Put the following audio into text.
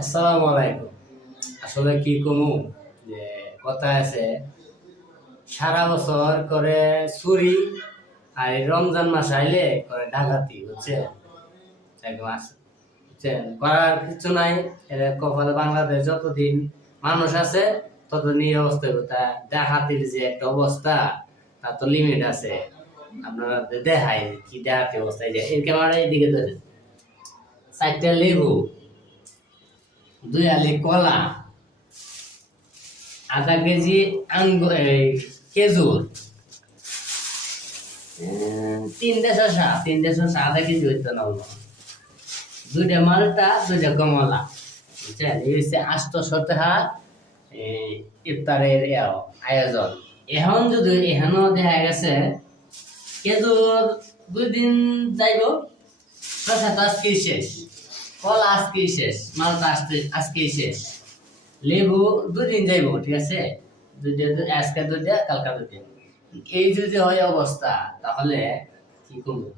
আসসালামু আলাইকুম। আসলে কি কমু যে কথা আছে, সারা বছর করে চুরি আর এই রমজান মাস আইলে করে ডাকাতি হচ্ছে এক মাস, বুঝছেন? করার কিছু নাই। এর কপালে বাংলাদেশ যতদিন মানুষ আছে ততদিন এই অবস্থা হবে। তা ডাকাতির যে একটা অবস্থা, তার তো লিমিট আছে। আপনারা দেখায় কি ডাকাতি অবস্থা, এই যে এই ক্যামেরা এইদিকে ধরে 4টা লেবু, 2 আলি কলা, আধা কেজি খেজুর, 3টা শসা আধা কেজি হইতো না, 2টা মালটা, 2টা কমলা, বুঝছেন? এই হচ্ছে 800 টাকা ইফতারের আয়োজন। এখন যদি এখানেও দেখা গেছে খেজুর 2 দিন যাইব, শসা তো আজকেই শেষ, কলা আজকেই শেষ, মালটা আজকেই শেষ, লেবু 2 দিন যাইব, ঠিক আছে? আজকে 2টা, কালকে 2টা। এই যদি হয় অবস্থা, তাহলে কি করবো?